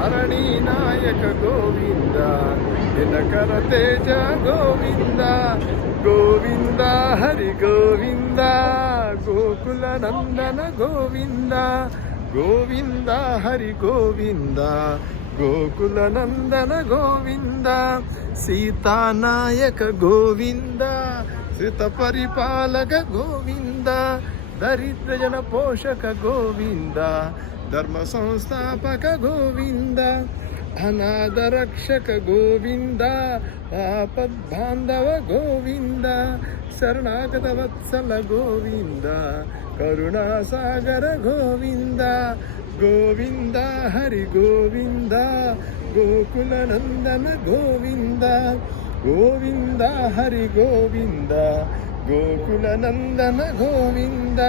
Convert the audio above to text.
ಧರಣಿ ನಾಯಕ ಗೋವಿಂದ ದಿನಕರ ತೇಜ ಗೋವಿಂದ ಗೋವಿಂದ ಹರಿ ಗೋವಿಂದ ಗೋಕುಲ ನಂದನ ಗೋವಿಂದ ಗೋವಿಂದ ಹರಿ ಗೋವಿಂದ ಗೋಕುಲ ನಂದನ ಗೋವಿಂದ ಸೀತಾನಾಯಕ ಗೋವಿಂದ ಶ್ರಿತ ಪರಿಪಾಲಕ ಗೋವಿಂದ ದರಿದ್ರ ಜನ ಪೋಷಕ ಗೋವಿಂದ ಧರ್ಮ ಸಂಸ್ಥಾಪಕ ಗೋವಿಂದ ಅನಾಥ ರಕ್ಷಕ ಗೋವಿಂದ ಆಪದ್ಬಾಂಧವ ಗೋವಿಂದ ಶರಣಾಗತ ವತ್ಸಲ ಗೋವಿಂದ ಕರುಣಾಸಾಗರ ಗೋವಿಂದ ಗೋವಿಂದ ಹರಿ ಗೋವಿಂದ ಗೋಕುಲ ನಂದನ ಗೋವಿಂದ ಗೋವಿಂದ ಹರಿ ಗೋವಿಂದ ಗೋಕುಲ ನಂದನ ಗೋವಿಂದ